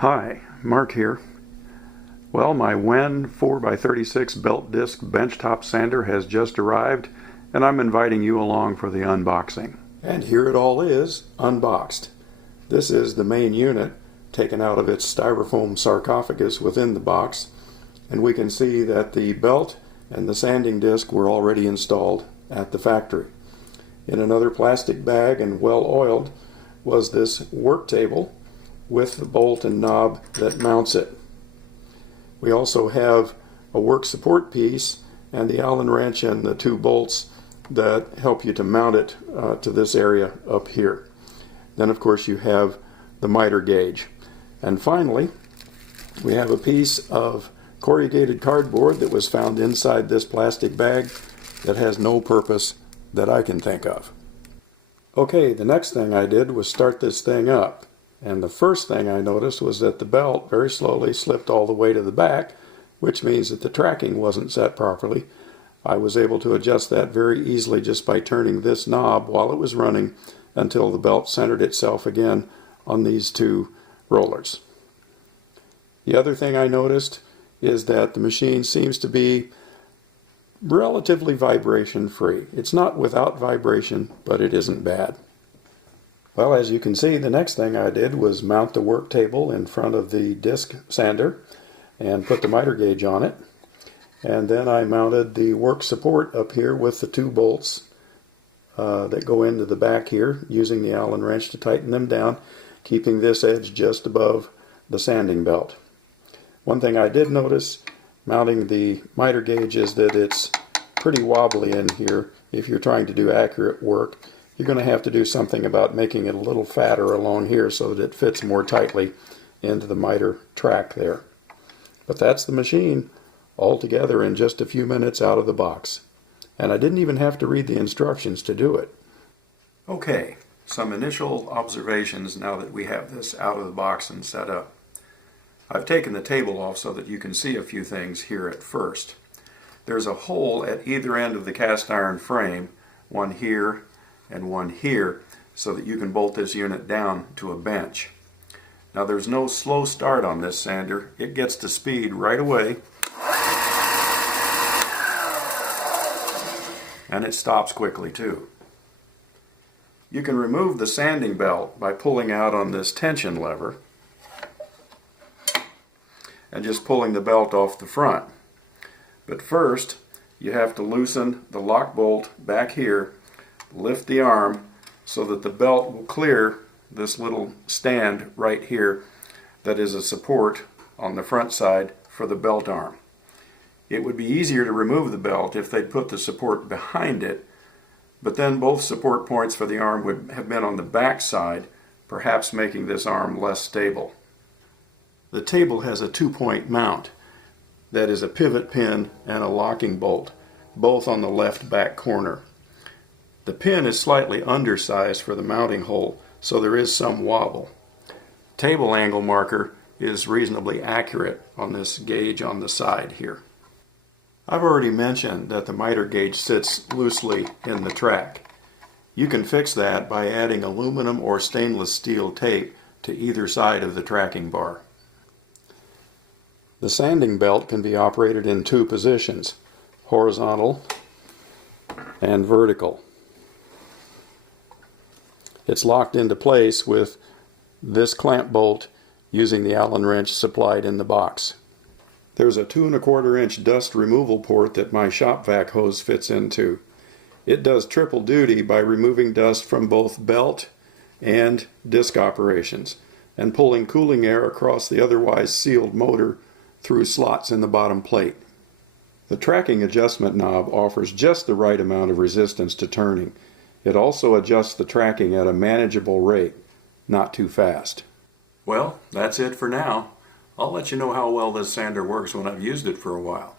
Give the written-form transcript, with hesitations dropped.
Hi, Mark here. Well, my Wen 4x36 belt disc benchtop sander has just arrived, and I'm inviting you along for the unboxing. And here it all is, unboxed. This is the main unit, taken out of its styrofoam sarcophagus within the box, and we can see that the belt and the sanding disc were already installed at the factory. In another plastic bag and well oiled was this work table with the bolt and knob that mounts it. We also have a work support piece and the Allen wrench and the two bolts that help you to mount it to this area up here. Then of course you have the miter gauge. And finally, we have a piece of corrugated cardboard that was found inside this plastic bag that has no purpose that I can think of. Okay, the next thing I did was start this thing up. And the first thing I noticed was that the belt very slowly slipped all the way to the back, which means that the tracking wasn't set properly. I was able to adjust that very easily just by turning this knob while it was running until the belt centered itself again on these two rollers. The other thing I noticed is that the machine seems to be relatively vibration free. It's not without vibration, but it isn't bad. Well, as you can see, the next thing I did was mount the work table in front of the disc sander and put the miter gauge on it. And then I mounted the work support up here with the two bolts that go into the back here, using the Allen wrench to tighten them down, keeping this edge just above the sanding belt. One thing I did notice mounting the miter gauge is that it's pretty wobbly in here. If you're trying to do accurate work, you're going to have to do something about making it a little fatter along here so that it fits more tightly into the miter track there. But that's the machine all together in just a few minutes out of the box. And I didn't even have to read the instructions to do it. Okay, some initial observations now that we have this out of the box and set up. I've taken the table off so that you can see a few things here at first. There's a hole at either end of the cast iron frame, one here and one here, so that you can bolt this unit down to a bench. Now there's no slow start on this sander. It gets to speed right away and it stops quickly too. You can remove the sanding belt by pulling out on this tension lever and just pulling the belt off the front. But first you have to loosen the lock bolt back here, lift the arm so that the belt will clear this little stand right here that is a support on the front side for the belt arm. It would be easier to remove the belt if they'd put the support behind it, but then both support points for the arm would have been on the back side, perhaps making this arm less stable. The table has a two-point mount that is a pivot pin and a locking bolt, both on the left back corner. The pin is slightly undersized for the mounting hole, so there is some wobble. Table angle marker is reasonably accurate on this gauge on the side here. I've already mentioned that the miter gauge sits loosely in the track. You can fix that by adding aluminum or stainless steel tape to either side of the tracking bar. The sanding belt can be operated in two positions, horizontal and vertical. It's locked into place with this clamp bolt using the Allen wrench supplied in the box. There's a 2 1/4 inch dust removal port that my shop vac hose fits into. It does triple duty by removing dust from both belt and disc operations and pulling cooling air across the otherwise sealed motor through slots in the bottom plate. The tracking adjustment knob offers just the right amount of resistance to turning. It also adjusts the tracking at a manageable rate, not too fast. Well, that's it for now. I'll let you know how well this sander works when I've used it for a while.